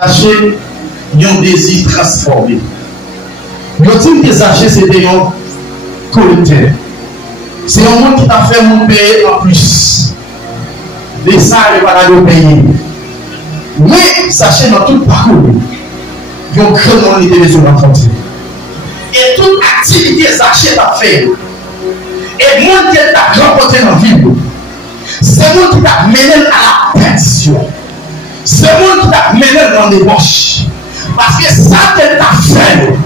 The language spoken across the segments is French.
Zaché, il y a un désir transformé. Le type de Zaché, c'était un collecteur. C'est un monde qui t'a fait mon payer en plus. De ça, il va aller payer. Mais Zaché, dans tout le parcours, il y a un grand monde qui était rencontré. Et toute activité Zaché t'a fait. Et le monde qui t'a rencontré dans la vie, c'est le monde qui t'a mené à la perdition. C'est le monde qui t'a mené dans les poches. Parce que ça qu'elle t'a fait,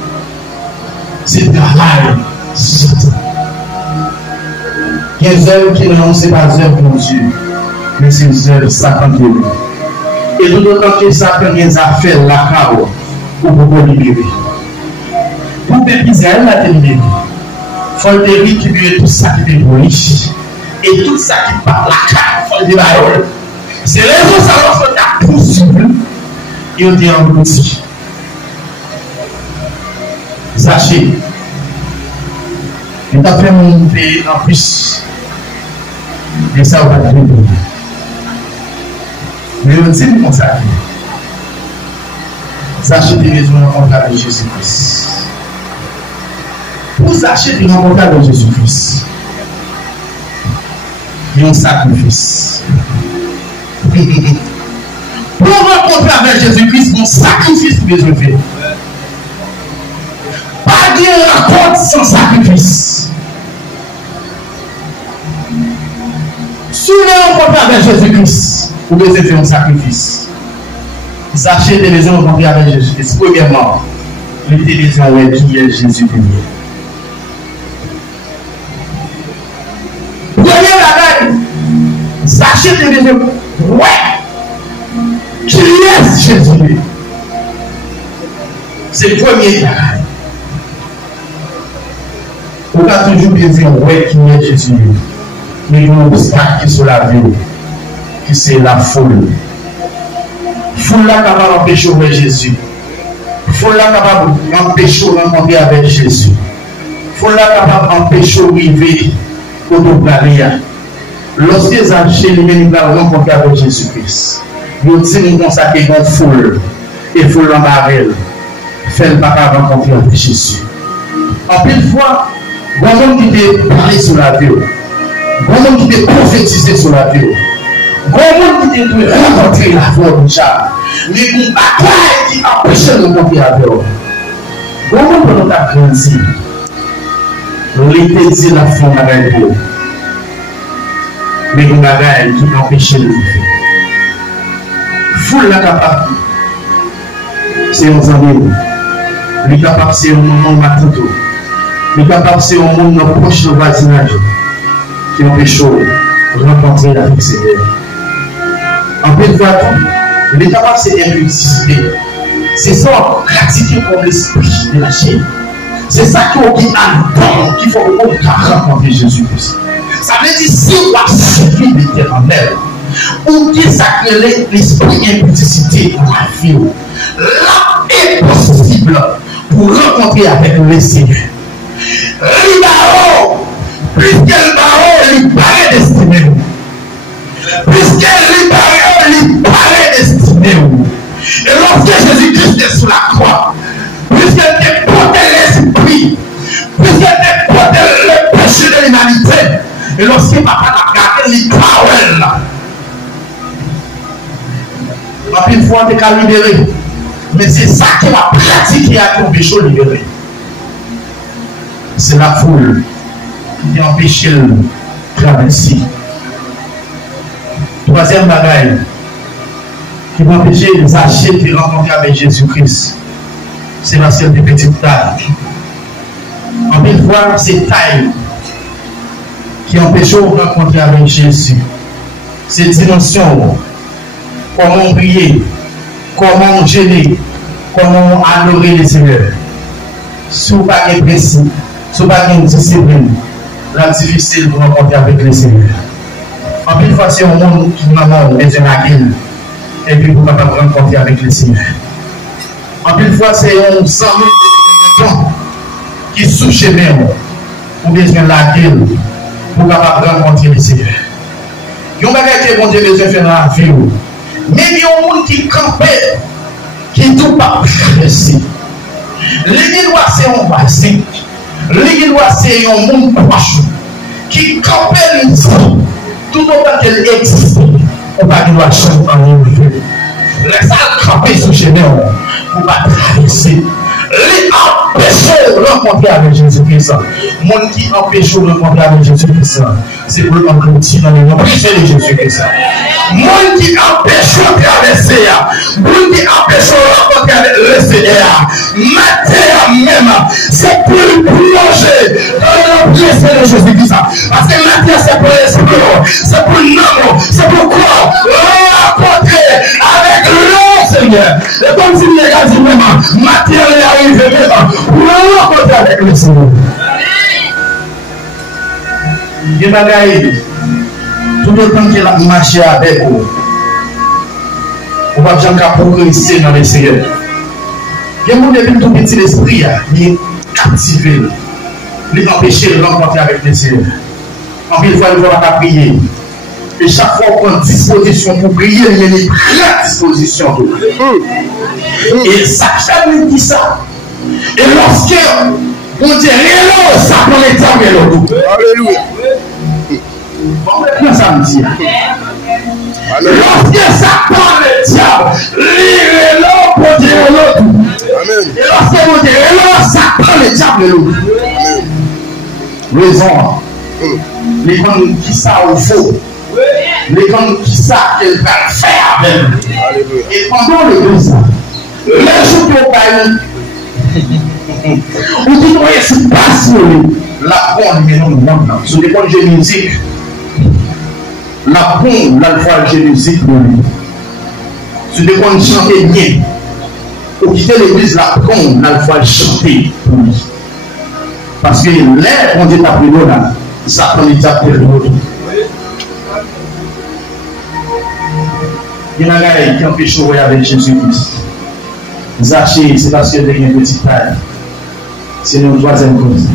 c'est travail. Il y a des œuvres qui ne sont pas des œuvres de Dieu, mais c'est des œuvres de Satan. Et tout autant que Satan a fait la carrière pour vous libérer. Pour Israël a été libéré. Il faut récupérer tout ça qui est pour riche. Et tout ça qui parle la carrière, il faut le débarrasser. C'est les raisons ça qui possible. Et on dit en petit. Sachez, il t'a fait monter en plus. Et ça, on va t'arriver. Mais on dit comme ça. Sachez des raisons de rencontrer avec Jésus-Christ. Pour sachez de rencontrer avec Jésus-Christ, il y a un sacrifice. Pour rencontrer avec Jésus-Christ, mon sacrifice que je fais. Pas de rencontre sans sacrifice. Si vous rencontrez avec Jésus-Christ, vous devez faire un sacrifice. Sachez des raisons de rencontrer avec Jésus-Christ. Premièrement, mettez les yeux qui est Jésus premier. Première bagaille, sachez des raisons. Ouais! Qui est Jésus? C'est le premier bagaille. On a toujours bien dit, ouais, qui est Jésus? Mais il y a un obstacle qui est sur la vie, qui c'est la foule. Foule là capable d'empêcher de Jésus. Foule là capable d'empêcher de rencontrer avec Jésus. Foule là capable d'empêcher de vivre au Douglalia. Lorsque les âgés les rencontrer avec Jésus-Christ, ils disent comme ça qu'ils ont foule. Et foule en barrel. Fait le papa rencontrer avec Jésus. En plus de fois, il y a un monde qui t'a parlé sur la vie. Il y a un monde qui t'a prophétisé sur la vie. Il y a un monde qui t'a rencontré la voix de Jah. Mais il y a une bataille qui empêche de rencontrer la vie. Il y a un monde qui t'a grandi. L'été dit la femme avec vous. Mais il y a une bataille qui empêche de vivre. Foule la capable. C'est un ami. Le capable, c'est un monde matin. Le capable, c'est un monde proche de voisinage qui empêche de rencontrer la vie Seigneur. En fait, le capable, c'est impulsivité. C'est ça, pratiquer comme l'esprit de la chaîne. C'est ça qui est un don qu'il faut rencontrer Jésus-Christ. Ça veut dire si on a suivi l'éternel, ou qui s'appelle l'esprit impulsivité pour la vie, là est possible pour rencontrer avec le Seigneur. Le baron, puisque le baron lui paraît destiné, puisque le baron lui paraît destiné, et lorsque Jésus-Christ est sur la croix, puisqu'il était porté l'esprit, puisqu'il était porté le péché de l'humanité, et lorsque papa a gardé les paroles, une fois tu es libéré, mais c'est ça qui va pratiquer à ton péché libéré. C'est la foule qui empêche le traverser. Troisième bagaille qui va empêcher les achats de rencontrer avec Jésus-Christ, c'est la seule de petite taille. En une fois, c'est taille qui empêche de rencontrer avec Jésus. C'est dimension. Comment prier, comment gêner, comment adorer le Seigneur. Si vous n'avez pas de principe, si vous n'avez pas de discipline, c'est difficile de rencontrer avec le Seigneur. En plus, c'est un monde qui maman est un gueule, et puis vous ne pouvez pas rencontrer avec le Seigneur. En plus, c'est un 100 000 qui souche même, ou bien la gueule, pour rencontrer le Seigneur. Il y a un bagage que bon Dieu besoin de faire dans la vie. Mais il y a un monde qui campait pas traverser. Les doigts, c'est un voisin. Les doigts, c'est un monde proche qui campait tout autant qu'elle existe. On va devoir changer en une. Les salles campées sous chez nous pour pas traverser. Les empêcheurs de rencontrer avec Jésus-Christ. Monde qui empêche de rencontrer avec Jésus-Christ, c'est pour le rencontrer dans les noms de Jésus-Christ. Monde qui empêche de traverser, monde qui empêche de rencontrer avec le Seigneur, matin même, c'est pour plonger dans l'emplacement de Jésus-Christ. Parce que matin, c'est pour l'esprit, c'est pour l'âme, c'est pour quoi rencontrer avec le Seigneur. Et comme si les gars disent vraiment, matin, il arrive même pour rencontrer avec le Seigneur. Il y a des tout le temps qu'il a marché avec vous, on va bien progresser dans le Seigneur. Il y a des tout petit l'esprit, il est captivé, il empêcher de rencontrer avec le Seigneur. En plus, il faut prier. Et chaque fois qu'on prend disposition pour prier, il y a une grande disposition. Et ça, jamais dit ça. Et lorsque on dit hello, ça prend les temps hello. Alléluia. On ça me dit. Lorsque ça prend le diable, hello pour dire hello. Et lorsque on dit hello, ça prend le diable hello. Raison. Les gens qui savent au faux. Les gens qui savent qu'elle va faire avec nous. Et pendant le deux ans, les jours qui ont parlé, on dit qu'on est passionné. La bonne maison de monde, sur les bonnes jeux musique. La bonne, l'alpha jeux musique, sur les bonnes chanter bien. Pour quitter l'église, la bonne, l'alpha chanter pour lui. Parce que l'air qu'on dit à plus loin, ça prend les diables de l'autre. Il y a un gars qui empêche de voir avec Jésus-Christ. Zachée, c'est parce qu'il y a une petite taille. C'est notre troisième cause.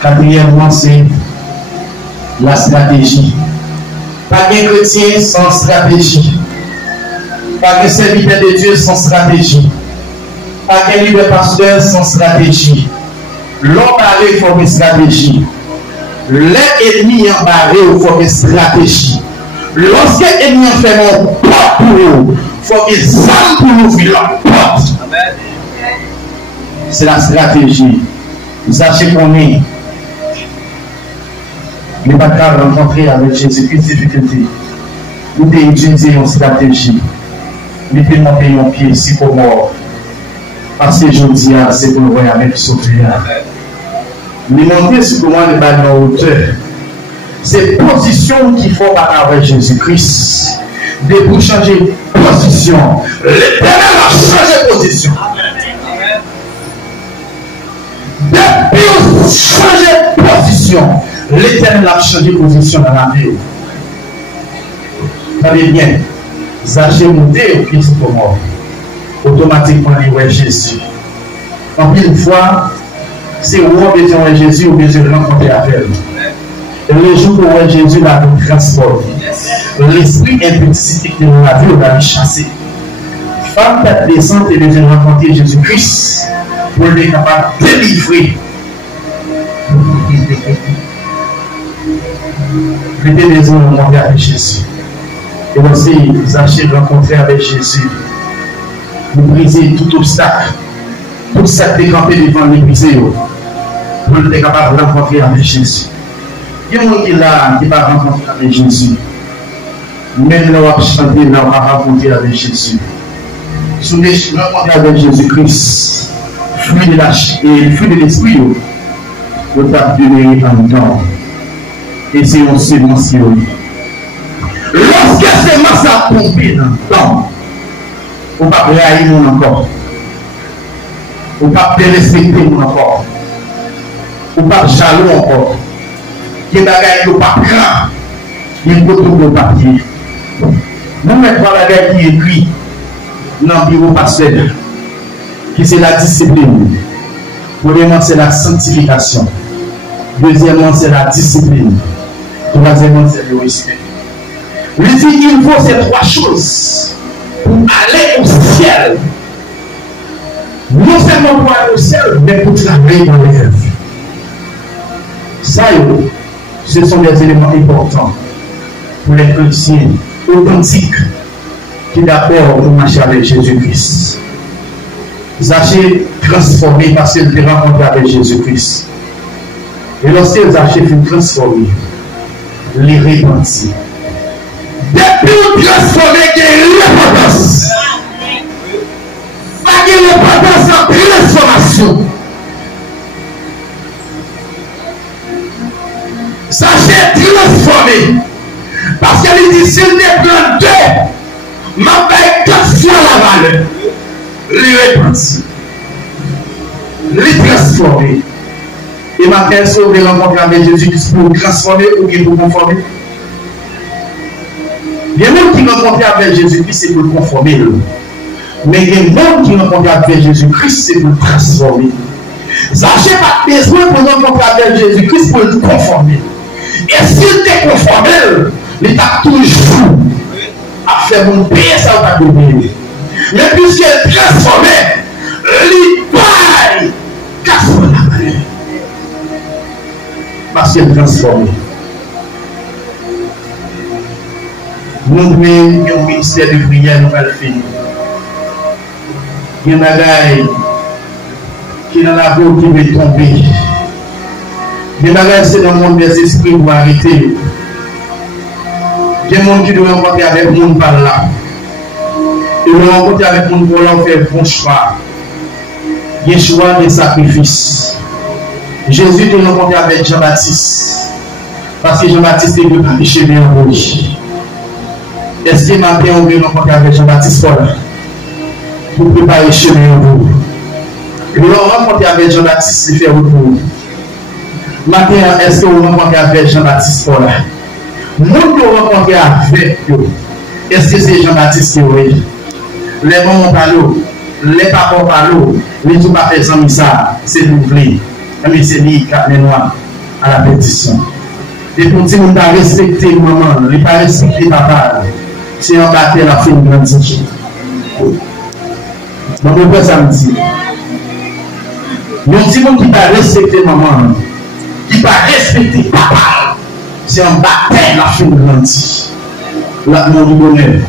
Quatrièmement, c'est la stratégie. Pas de chrétien sans stratégie. Pas de serviteur de Dieu sans stratégie. Pas de libre pasteur sans stratégie. L'embarré forme une stratégie. L'ennemi embarré forme une stratégie. Lorsque l'ennemi fait mon porte pour nous, il faut qu'il s'aime pour nous ouvrir la porte. C'est la stratégie. Sachez qu'on est. Il n'est pas grave de rencontrer avec Jésus-Christ difficulté. Nous devons utiliser une stratégie. Nous devons monter un pied si pour mort. Parce que je dis, c'est pour le voir avec sauver. Nous monter sur comment les balles en hauteur. C'est position qu'il faut pas avec Jésus-Christ. Dès pour changer de position, l'Éternel a changé de position. Depuis qu'on change de position, l'Éternel a changé de position dans la vie. Regardez bien, Zachée monté au pied pour mort. Automatiquement, il voit Jésus. En une fois, c'est où on besoin de Jésus ou besoin de rencontrer avec lui. Et le jour où Jésus va nous transporter, l'esprit impétitique de la vie, on va le chasser. Femme tête descente et besoin de rencontrer Jésus-Christ pour être capable de délivrer. Vous avez besoin de rencontrer avec Jésus. Et lorsque vous achetez de rencontrer avec Jésus, vous brisez tout obstacle, tout ça décampé devant l'église, pour être capable de rencontrer avec Jésus. Il y a des gens qui là, qui va rencontrer avec Jésus. Même là, on va chanter, là, on va rencontrer avec Jésus. Si on est rencontré avec Jésus-Christ, fruit de l'esprit, on va donner en temps. Et c'est un sémence. Lorsque ces masses a tombé dans le temps, on ne va pas réagir encore. On ne va pas respecter encore. On ne va pas jaloux encore. Il y a des bagages qui ne sont pas grands. Il y a beaucoup de papier. Nous mettons la bagaille qui est écrit dans le bureau pasteur, qui c'est la discipline. Premièrement, c'est la sanctification. Deuxièmement, c'est la discipline. Troisièmement, c'est le respect. Il dit qu'il faut ces trois choses pour aller au ciel ciel. Non seulement pour aller au ciel, mais pour travailler dans les rêves. Ça, ce sont des éléments importants pour les chrétiens authentiques qui d'abord pour marcher avec Jésus-Christ. Zachée transformé parce qu'il était rencontré avec Jésus-Christ. Et lorsque Zachée fut transformé, il est repenti. Depuis le transformé, il y a une repentance. Pas de repentance en transformation. Zachée transformé. Parce qu'il dit, s'il n'est plus deux, m'a paye 4 fois la valeur. Il repenti. Il transformé. Et ma personne veut rencontrer avec Jésus-Christ pour transformer ou pour conformer. Il y a même qui rencontrent avec Jésus-Christ, c'est pour le conformer. Mais il y a même qui rencontrent avec Jésus-Christ, c'est pour le transformer. Zachée n'a pas besoin pour rencontrer avec Jésus-Christ pour le conformer. Et s'il t'est conformé, il t'a toujours à faire mon payer ça ou pas de payer. Mais puisqu'il est transformé, il paye 4 fois la valeur. Parce qu'il est transformé. Nous avons un ministère de prière, nous allons le finir. Il y a des gens qui dans la voie qui veut tomber. Il y a des gens c'est dans le monde des esprits pour arrêter. Il y a des gens qui doivent rencontrer avec le monde par là. Ils doivent rencontrer avec le monde pour leur faire bon choix. Il y a un choix de sacrifice. Jésus te rencontré avec Jean-Baptiste. Parce que Jean-Baptiste ne veut pas pécher bien en lui. Est-ce que matin on veut rencontrer avec Jean-Baptiste Paul pour préparer le chemin en vous? Et vous rencontrer avec Jean-Baptiste, c'est faire retour. Matin, est-ce que vous rencontrez avec Jean-Baptiste Paul? Nous vous rencontrez avec eux. Est-ce que c'est Jean-Baptiste qui oui? Les moments par l'eau, les papas par l'eau, les tout pas fait sans ça, c'est l'ouvrier. Mais c'est lui qui a noir à la pétition. Et pour dire qu'on a respecté maman, on n'a pas respecté papa. C'est un bâtiment la fin de grandir. Donc, on peut ça me dire. Mais on dit qu'on n'a pas respecté maman, qui n'a pas respecté papa. C'est un bâtiment la fin de grandir. Là, mon bonheur.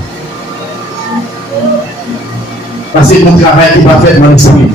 Parce que mon travail n'est pas fait dans l'esprit.